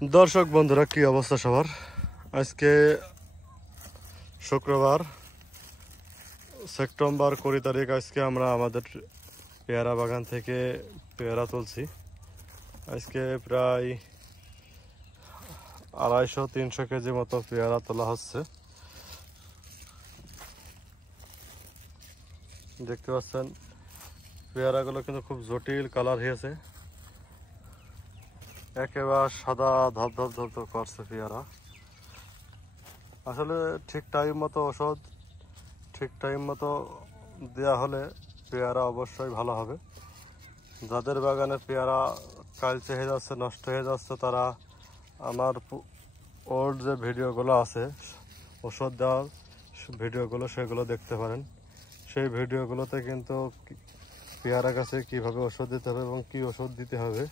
দর্শক বন্ধুরা, কি অবস্থা সবার? আজকে শুক্রবার, সেপ্টেম্বর 20 তারিখ। আজকে আমরা আমাদের পেয়ারা বাগান থেকে পেয়ারা তুলছি। আজকে প্রায় 250-300 কেজি মতো পেয়ারা তোলা হচ্ছে। দেখতে পাচ্ছেন পেয়ারাগুলো কিন্তু খুব জটিল কালার হয়েছে, একেবারে সাদা ধপধপ ধপধপ করছে পেয়ারা। আসলে ঠিক টাইম মতো ওষুধ ঠিক টাইম মতো দেওয়া হলে পেয়ারা অবশ্যই ভালো হবে। যাদের বাগানে পেয়ারা কালচে হয়ে যাচ্ছে, নষ্ট হয়ে যাচ্ছে, তারা আমার ওল্ড যে ভিডিওগুলো আছে ওষুধ দেওয়ার ভিডিওগুলো, সেগুলো দেখতে পারেন। সেই ভিডিওগুলোতে কিন্তু পেয়ারা গাছে কীভাবে ওষুধ দিতে হবে এবং কী ওষুধ দিতে হবে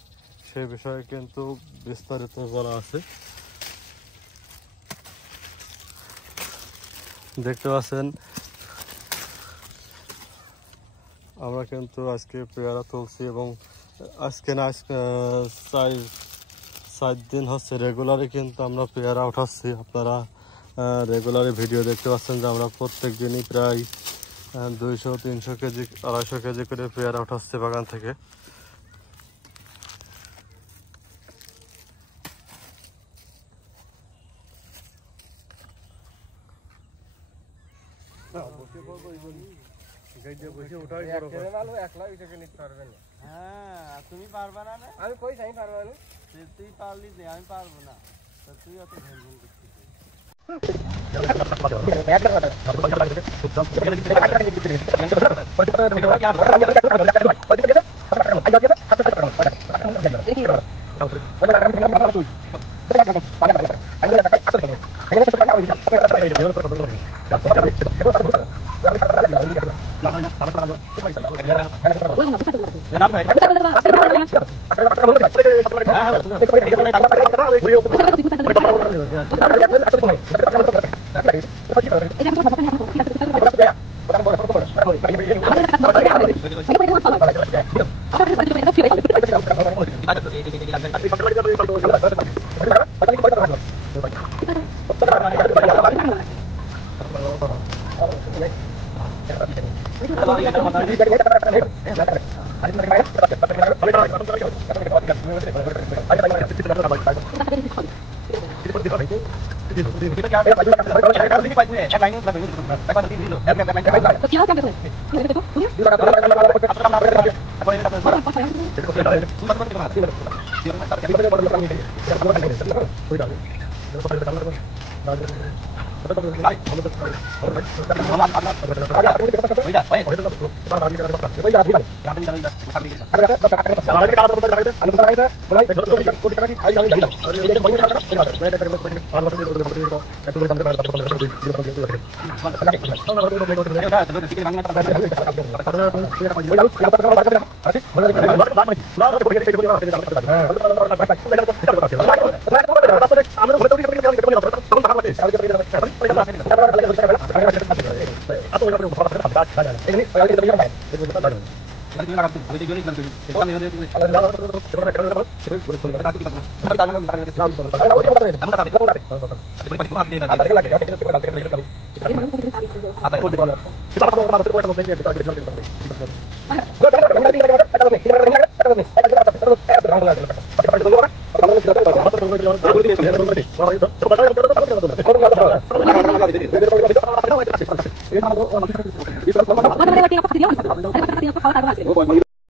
সেই বিষয়ে কিন্তু বিস্তারিত বলা আছে। দেখতে পাচ্ছেন আমরা কিন্তু আজকে পেয়ারা তুলছি এবং আজকে না 4 দিন হচ্ছে রেগুলারই কিন্তু আমরা পেয়ারা উঠাচ্ছি। আপনারা রেগুলারই ভিডিও দেখতে পাচ্ছেন যে আমরা প্রত্যেক দিনই প্রায় 200-300 কেজি 250 কেজি করে পেয়ারা উঠাচ্ছি বাগান থেকে। তুমি পারবা না? আমি কই চাই পারবা না, তুই পারলি না, আমি পারবো না, তুই অত ভেঙে